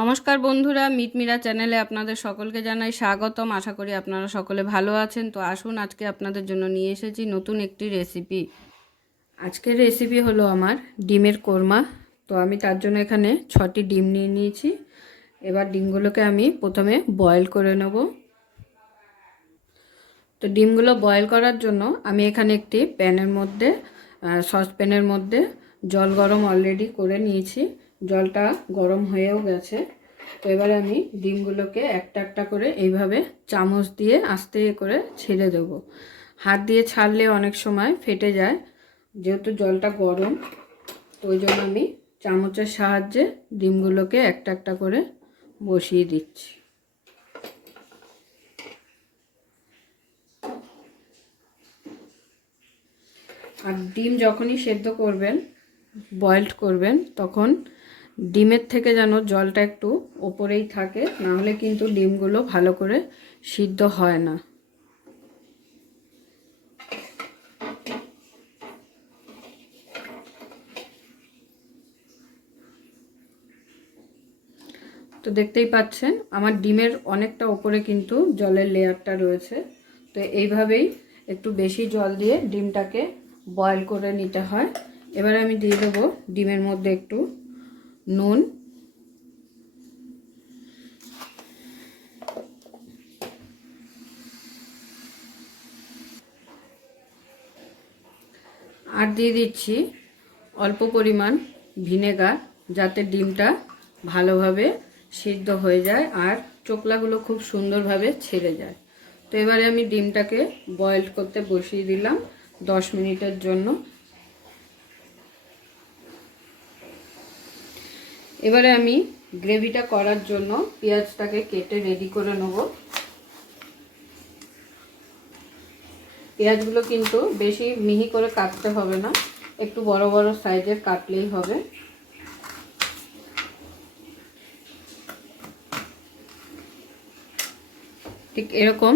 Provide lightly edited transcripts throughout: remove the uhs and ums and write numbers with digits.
নমস্কার বন্ধুরা, মিটমিরা চ্যানেলে আপনাদের সকলকে জানাই স্বাগতম। আশা করি আপনারা সকলে ভালো আছেন। তো আসুন, আজকে আপনাদের জন্য নিয়ে এসেছি নতুন একটি রেসিপি। আজকের রেসিপি হলো আমার ডিমের কোরমা। তো আমি তার জন্য এখানে 6টি ডিম নিয়ে নিয়েছি। এবার ডিমগুলোকে আমি প্রথমে বয়েল করে নেব। তো ডিমগুলো বয়েল করার জন্য আমি এখানে একটি সসপ্যানের মধ্যে জল গরম অলরেডি করে নিয়েছি। জলটা গরম হয়েও গেছে। তো এবারে আমি ডিমগুলোকে একটা একটা করে এইভাবে চামচ দিয়ে আস্তে করে ছেড়ে দেব। হাত দিয়ে ছাড়লে অনেক সময় ফেটে যায়, যেহেতু জলটা গরম। তো ওই জন্য আমি চামচের সাহায্যে ডিমগুলোকে একটা একটা করে বসিয়ে দিচ্ছি। আর ডিম যখনই সেদ্ধ করবেন, বয়েলড করবেন, তখন ডিমের থেকে যেন জলটা একটু ওপরেই থাকে, নাহলে কিন্তু ডিমগুলো ভালো করে সিদ্ধ হয় না। তো দেখতেই পাচ্ছেন আমার ডিমের অনেকটা ওপরে কিন্তু জলের লেয়ারটা রয়েছে। তো এইভাবেই একটু বেশি জল দিয়ে ডিমটাকে বয়েল করে নিতে হয়। এবার আমি দিয়ে দেবো ডিমের মধ্যে একটু নুন, আর দিয়ে দিচ্ছি অল্প পরিমাণ ভিনেগার, যাতে ডিমটা ভালোভাবে সিদ্ধ হয়ে যায় আর চোকলাগুলো খুব সুন্দরভাবে ছেড়ে যায়। তো এবারে আমি ডিমটাকে বয়েল করতে বসিয়ে দিলাম 10 মিনিটের জন্য। এবারে আমি গ্রেভিটা করার জন্য পেঁয়াজটাকে কেটে রেডি করে নেব। পেঁয়াজগুলো কিন্তু বেশি মিহি করে কাটতে হবে না, একটু বড় বড় সাইজের কাটলেই হবে। ঠিক এরকম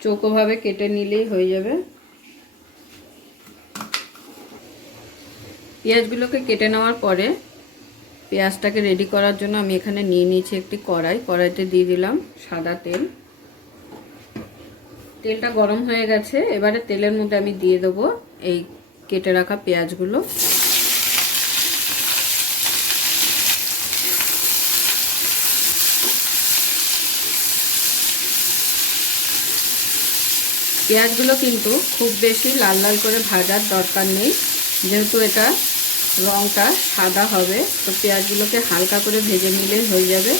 চৌকোভাবে কেটে নিলেই হয়ে যাবে। পেঁয়াজগুলোকে কেটে নেওয়ার পরে পেঁয়াজটাকে রেডি করার জন্য আমি এখানে নিয়ে নিয়েছি একটি কড়াইতে দিয়ে দিলাম সাদা তেল। তেলটা গরম হয়ে গেছে। এবারে তেলের মধ্যে আমি দিয়ে দেবো এই কেটে রাখা পেঁয়াজগুলো। পেঁয়াজগুলো কিন্তু খুব বেশি লাল লাল করে ভাজার দরকার নেই, যেহেতু এটা রঙটা সাদা হবে। তো পেঁয়াজগুলোকে হালকা করে ভেজে নিলেই হয়ে যাবে।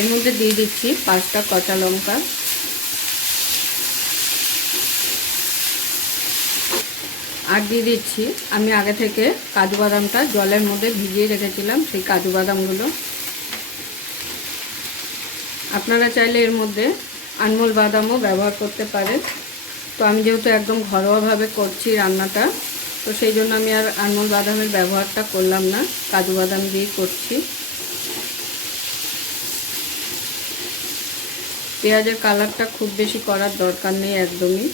এর মধ্যে দিয়ে দিচ্ছি 5টা কাঁচা লঙ্কা, আর দিয়ে দিচ্ছি আমি আগে থেকে কাজু বাদামটা জলের মধ্যে ভিজিয়ে রেখেছিলাম, সেই কাজু বাদামগুলো। আপনারা চাইলে এর মধ্যে আনমোল বাদামও ব্যবহার করতে পারেন। তো আমি যেহেতু একদম ঘরোয়াভাবে করছি রান্নাটা, তো সেই জন্য আমি আর আনমোল বাদামের ব্যবহারটা করলাম না, কাজু বাদাম দিয়েই করছি। পেঁয়াজের কালারটা খুব বেশি করার দরকার নেই একদমই।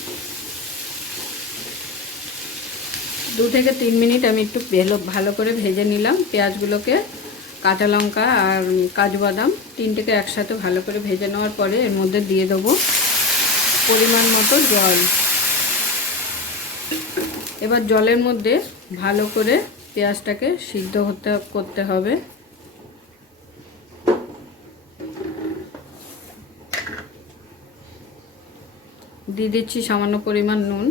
2 থেকে 3 মিনিট আমি একটু ভালো করে ভেজে নিলাম পেঁয়াজগুলোকে। কাঁচা লঙ্কা আর কাজু বাদাম তিনটেকে একসাথে ভালো করে ভেজে নেওয়ার পরে এর মধ্যে দিয়ে দেবো পরিমাণ মতো জল। এবার জলের মধ্যে ভালো করে পেঁয়াজটাকে সিদ্ধ করতে হবে। দিয়ে দিচ্ছি সামান্য পরিমাণ নুন।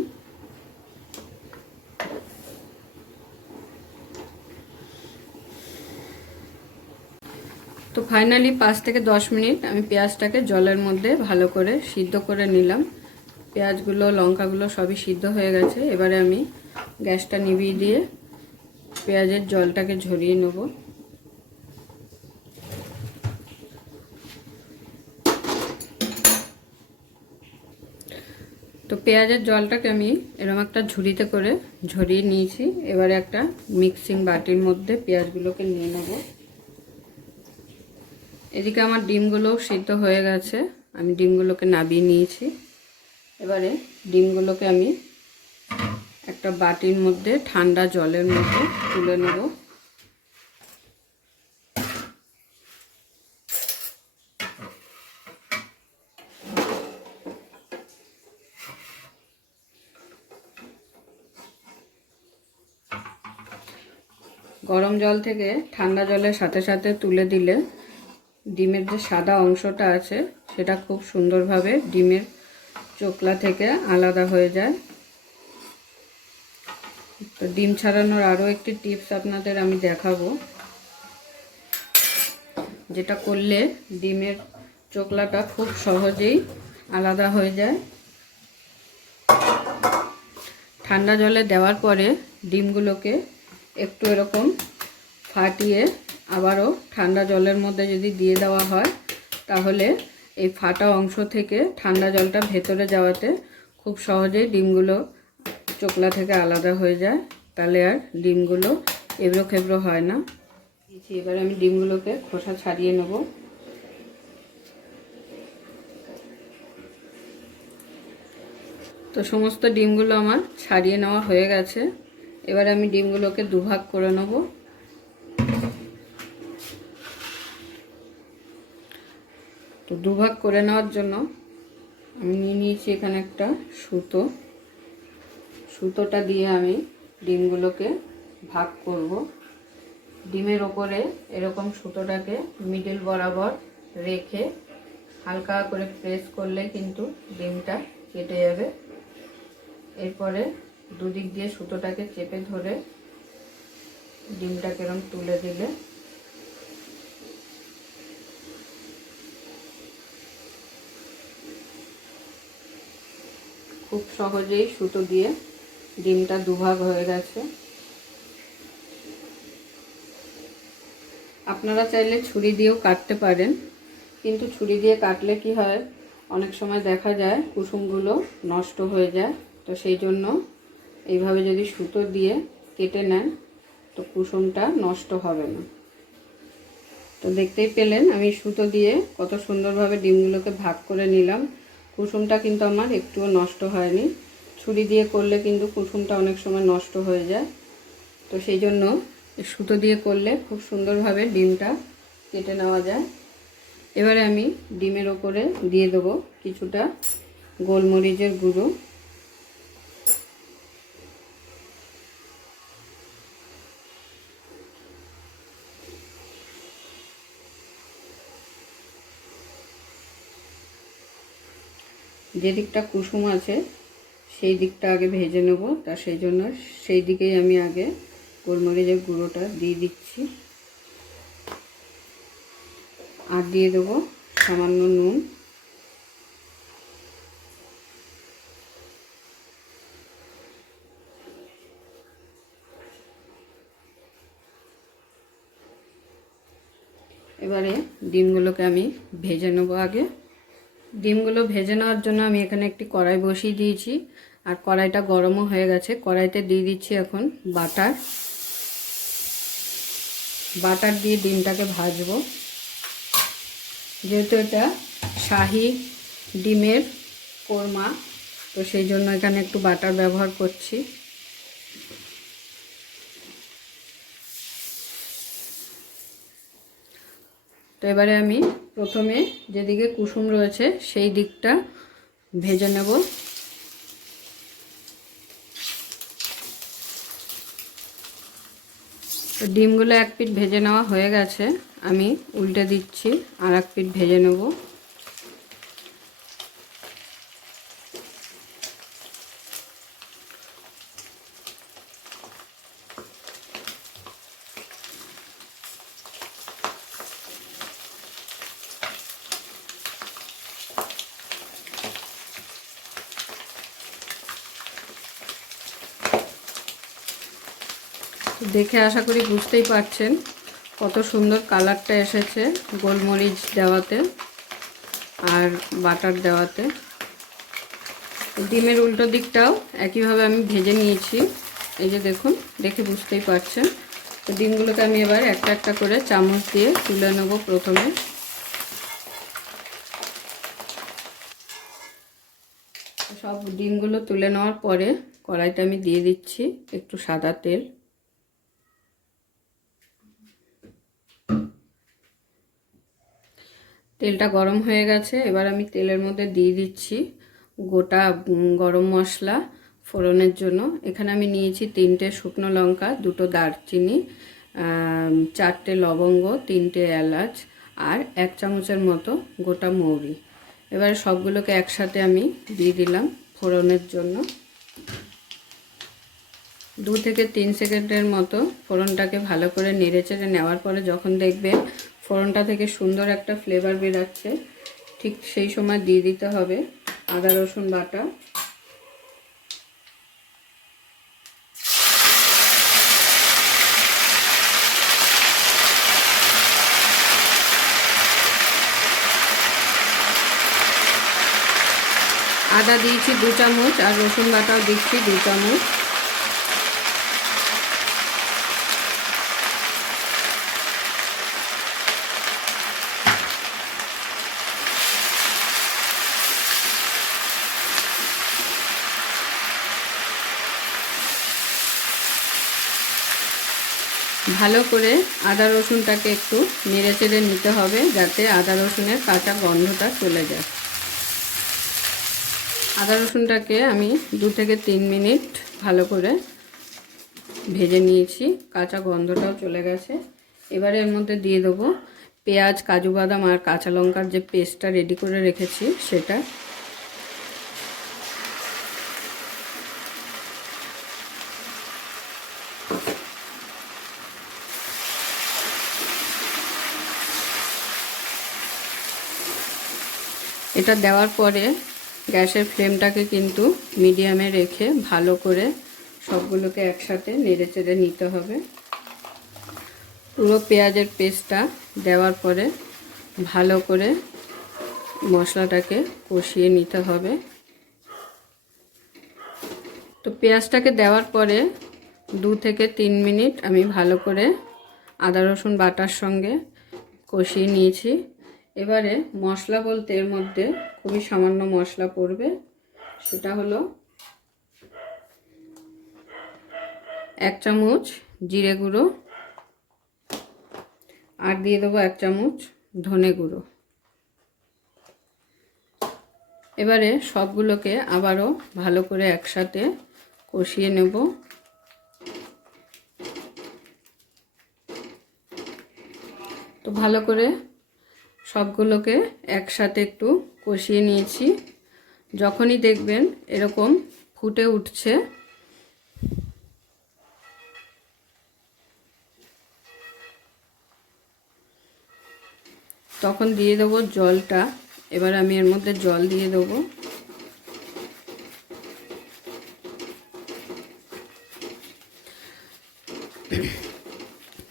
তো ফাইনালি 5 থেকে 10 মিনিট আমি পেঁয়াজটাকে জলের মধ্যে ভালো করে সিদ্ধ করে নিলাম। পেঁয়াজগুলো লঙ্কাগুলো সবই সিদ্ধ হয়ে গেছে। এবারে আমি গ্যাসটা নিভিয়ে দিয়ে পেঁয়াজের জলটাকে ঝরিয়ে নেব। তো পেঁয়াজের জলটাকে আমি এরকম একটা ঝুড়িতে করে ঝরিয়ে নিয়েছি। এবারে একটা মিক্সিং বাটির মধ্যে পেঁয়াজগুলোকে নিয়ে নেব। এদিকে আমার ডিমগুলো সিদ্ধ হয়ে গেছে, আমি ডিমগুলোকে নামিয়ে নিয়েছি। এবারে ডিমগুলোকে আমি একটা বাটির মধ্যে ঠান্ডা জলের মধ্যে তুলে নেব। গরম জল থেকে ঠান্ডা জলের সাথে সাথে তুলে দিলে ডিমের যে সাদা অংশটা আছে সেটা খুব সুন্দরভাবে ডিমের চোকলা থেকে আলাদা হয়ে যায়। তো ডিম ছাড়ানোর আরও একটি টিপস আপনাদের আমি দেখাবো, যেটা করলে ডিমের চোকলাটা খুব সহজেই আলাদা হয়ে যায়। ঠান্ডা জলে দেওয়ার পরে ডিমগুলোকে একটু এরকম ফাটিয়ে আবারও ঠান্ডা জলের মধ্যে যদি দিয়ে দেওয়া হয়, তাহলে এই ফাটা অংশ থেকে ঠান্ডা জলটা ভেতরে যাওয়াতে খুব সহজেই ডিমগুলো চোকলা থেকে আলাদা হয়ে যায়, তাহলে আর ডিমগুলো এবড়ো খেবড়ো হয় না। এবার আমি ডিমগুলোকে খোসা ছাড়িয়ে নেব। তো সমস্ত ডিমগুলো আমার ছাড়িয়ে নেওয়া হয়ে গেছে। এবার আমি ডিমগুলোকে দুভাগ করে নেব। তো দুভাগ করে নেওয়ার জন্য আমি নিয়ে নিয়েছি এখানে একটা সুতোটা দিয়ে আমি ডিমগুলোকে ভাগ করব। ডিমের ওপরে এরকম সুতোটাকে মিডল বরাবর রেখে হালকা করে প্রেস করলে কিন্তু ডিমটা কেটে যাবে। এরপরে দুদিক দিয়ে সুতোটাকে চেপে ধরে ডিমটাকে এরকম তুলে দিলে খুব সহজেই সুতো দিয়ে ডিমটা দুভাগ হয়ে গেছে। আপনারা চাইলে ছুরি দিয়েও কাটতে পারেন, কিন্তু ছুরি দিয়ে কাটলে কি হয়, অনেক সময় দেখা যায় কুসুমগুলো নষ্ট হয়ে যায়। তো সেই জন্য এইভাবে যদি সুতো দিয়ে কেটে নেন তো কুসুমটা নষ্ট হবে না। তো দেখতেই পেলেন আমি সুতো দিয়ে কত সুন্দরভাবে ডিমগুলোকে ভাগ করে নিলাম। কুসুমটা কিন্তু আমার একটুও নষ্ট হয়নি। ছুরি দিয়ে করলে কিন্তু কুসুমটা অনেক সময় নষ্ট হয়ে যায়। তো সেই জন্য সুতো দিয়ে করলে খুব সুন্দরভাবে ডিমটা কেটে নেওয়া যায়। এবারে আমি ডিমের ওপরে দিয়ে দেবো কিছুটা গোলমরিচের গুঁড়ো। যে দিকটা কুসুম আছে সেই দিকটা আগে ভেজে নেব, তা সেই জন্য সেই দিকেই আমি আগে গোলমরিচের গুঁড়োটা দিয়ে দিচ্ছি। আর দিয়ে দেবো সামান্য নুন। এবারে ডিমগুলোকে আমি ভেজে নেব। আগে ডিমগুলো ভেজে নেওয়ার জন্য আমি এখানে একটি কড়াই বসিয়ে দিয়েছি, আর কড়াইটা গরমও হয়ে গেছে। কড়াইতে দিয়ে দিচ্ছি এখন বাটার দিয়ে ডিমটাকে ভাজবো। যেহেতু এটা শাহি ডিমের কোরমা, তো সেই জন্য এখানে একটু বাটার ব্যবহার করছি। তো এবারে আমি প্রথমে যেদিকে কুসুম রয়েছে সেই দিকটা ভেজে নেব। তো ডিমগুলো এক পিঠ ভেজে নেওয়া হয়ে গেছে, আমি উল্টে দিচ্ছি, আর এক পিঠ ভেজে নেব। দেখে আশা করি বুঝতেই পারছেন কত সুন্দর কালারটা এসেছে গোলমরিচ দেওয়াতে আর বাটার দেওয়াতে। ডিমের উল্টো দিকটাও একইভাবে আমি ভেজে নিয়েছি, এই যে দেখুন, দেখে বুঝতেই পারছেন। তো ডিমগুলোকে আমি এবার একটা একটা করে চামচ দিয়ে তুলে নেব প্রথমে। সব ডিমগুলো তুলে নেওয়ার পরে কড়াইতে আমি দিয়ে দিচ্ছি একটু সাদা তেল। তেলটা গরম হয়ে গেছে, এবার আমি তেলের মধ্যে দিয়ে দিচ্ছি গোটা গরম মশলা ফোড়নের জন্য। এখানে আমি নিয়েছি 3টে শুকনো লঙ্কা, 2টো দারচিনি, 4টে লবঙ্গ, 3টে এলাচ আর 1 চামচের মতো গোটা মৌরি। এবারে সবগুলোকে একসাথে আমি দিয়ে দিলাম ফোড়নের জন্য। 2 থেকে 3 সেকেন্ডের মতো ফোড়নটাকে ভালো করে নেড়েচেড়ে নেওয়ার পরে যখন দেখবেন ফোড়নটা থেকে সুন্দর একটা ফ্লেভার বেরাচ্ছে, ঠিক সেই সময় দিয়ে দিতে হবে আদা রসুন বাটা। আদা দিয়েছি 2 চামচ আর রসুন বাটাও দিচ্ছি 2 চামচ। ভালো করে আদা রসুনটাকে একটু নেড়েচেড়ে নিতে হবে যাতে আদা রসুনের কাঁচা গন্ধটা চলে যায়। আদা রসুনটাকে আমি 2 থেকে 3 মিনিট ভালো করে ভেজে নিয়েছি, কাঁচা গন্ধটাও চলে গেছে। এবারে এর মধ্যে দিয়ে দেবো পেঁয়াজ, কাজু বাদাম আর কাঁচা লঙ্কার যে পেস্টটা রেডি করে রেখেছি সেটা। এটা দেওয়ার পরে গ্যাসের ফ্লেমটাকে কিন্তু মিডিয়ামে রেখে ভালো করে সবগুলোকে একসাথে নেড়েচেড়ে নিতে হবে। পুরো পেঁয়াজের পেস্টটা দেওয়ার পরে ভালো করে মশলাটাকে কষিয়ে নিতে হবে। তো পেঁয়াজটাকে দেওয়ার পরে 2 থেকে 3 মিনিট আমি ভালো করে আদা রসুন বাটার সঙ্গে কষিয়ে নিয়েছি। এবারে মশলা বলতে এর মধ্যে খুবই সামান্য মশলা পড়বে, সেটা হলো 1 চামচ জিরে গুঁড়ো আর দিয়ে দেবো 1 চামচ ধনে গুঁড়ো। এবারে সবগুলোকে আবারও ভালো করে একসাথে কষিয়ে নেব। তো ভালো করে সবগুলোকে একসাথে একটু কষিয়ে নিয়েছি। যখনই দেখবেন এরকম ফুটে উঠছে তখন দিয়ে দেবো জলটা। এবার আমি এর মধ্যে জল দিয়ে দেবো।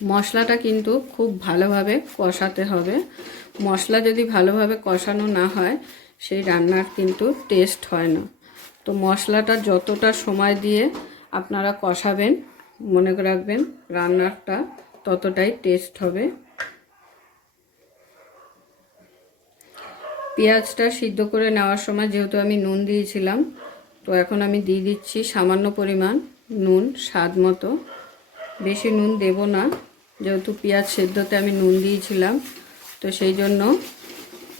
মশলাটা কিন্তু খুব ভালোভাবে কষাতে হবে। মশলা যদি ভালোভাবে কষানো না হয় সেই রান্নার কিন্তু টেস্ট হয় না। তো মশলাটা যতটা সময় দিয়ে আপনারা কষাবেন মনে রাখবেন রান্নাটা ততটাই টেস্ট হবে। পেঁয়াজটা সিদ্ধ করে নেওয়ার সময় যেহেতু আমি নুন দিয়েছিলাম, তো এখন আমি দিয়ে দিচ্ছি সামান্য পরিমাণ নুন, স্বাদ মতো। বেশি নুন দেব না, যেহেতু পেঁয়াজ সেদ্ধতে আমি নুন দিয়েছিলাম, তো সেই জন্য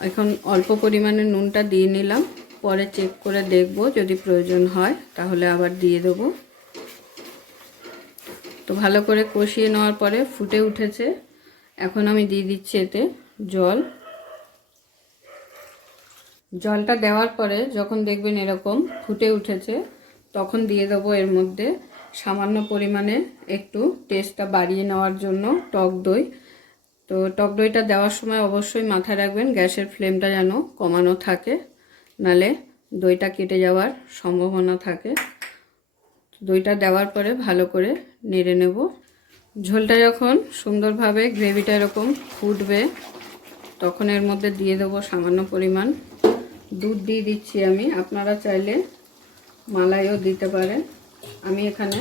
এখন অল্প পরিমাণে নুনটা দিয়ে নিলাম। পরে চেক করে দেখব, যদি প্রয়োজন হয় তাহলে আবার দিয়ে দেবো। তো ভালো করে কষিয়ে নেওয়ার পরে ফুটে উঠেছে। এখন আমি দিয়ে দিচ্ছি এতে জল। জলটা দেওয়ার পরে যখন দেখবেন এরকম ফুটে উঠেছে তখন দিয়ে দেবো এর মধ্যে সামান্য পরিমাণে একটু টেস্টটা বাড়িয়ে নেওয়ার জন্য টক দই। তো টক দইটা দেওয়ার সময় অবশ্যই মাথায় রাখবেন গ্যাসের ফ্লেমটা যেন কমানো থাকে, নালে দইটা কেটে যাওয়ার সম্ভাবনা থাকে। দইটা দেওয়ার পরে ভালো করে নেড়ে নেব। ঝোলটা যখন সুন্দরভাবে গ্রেভিটা এরকম ফুটবে তখন এর মধ্যে দিয়ে দেবো সামান্য পরিমাণ দুধ দিয়ে দিচ্ছি আমি। আপনারা চাইলে মালাইও দিতে পারেন, আমি এখানে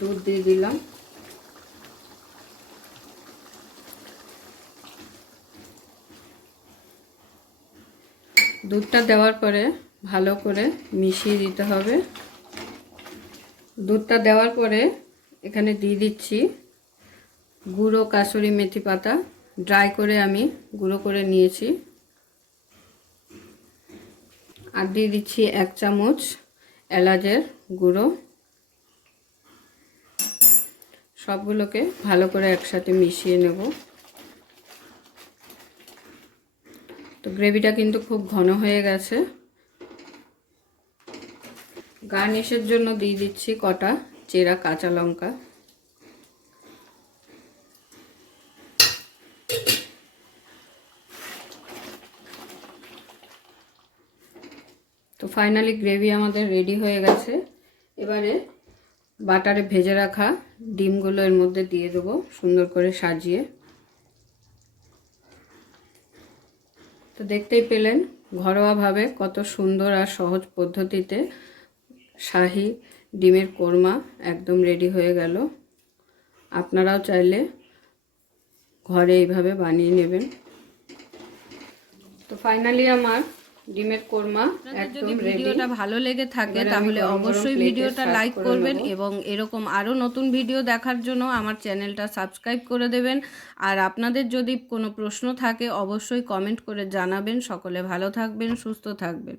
দুধ দিয়ে দিলাম। দুধটা দেওয়ার পরে ভালো করে মিশিয়ে দিতে হবে। দুধটা দেওয়ার পরে এখানে দিয়ে দিচ্ছি গুঁড়ো কাসুরি মেথি পাতা, ড্রাই করে আমি গুঁড়ো করে নিয়েছি। আর দিয়ে দিচ্ছি 1 চামচ এলাচের গুঁড়ো। সবগুলোকে ভালো করে একসাথে মিশিয়ে নেব। তো গ্রেভিটা কিন্তু খুব ঘন হয়ে গেছে। গার্নিশের জন্য দিয়ে দিচ্ছি কটা চেরা কাঁচা লঙ্কা। তো ফাইনালি গ্রেভি আমাদের রেডি হয়ে গেছে। এবারে বাটারে ভেজে রাখা ডিমগুলো এর মধ্যে দিয়ে দেবো সুন্দর করে সাজিয়ে। তো দেখতেই পেলেন ঘরোয়াভাবে কত সুন্দর আর সহজ পদ্ধতিতে শাহী ডিমের কোরমা একদম রেডি হয়ে গেল। আপনারাও চাইলে ঘরে এইভাবে বানিয়ে নেবেন। তো ফাইনালি আমার ডিমের কোরমা একদম রেডি। ভিডিওটা ভালো লেগে থাকে তাহলে অবশ্যই ভিডিওটা লাইক করবেন এবং এরকম আরও নতুন ভিডিও দেখার জন্য আমার চ্যানেলটা সাবস্ক্রাইব করে দেবেন। আর আপনাদের যদি কোনো প্রশ্ন থাকে অবশ্যই কমেন্ট করে জানাবেন। সকলে ভালো থাকবেন, সুস্থ থাকবেন।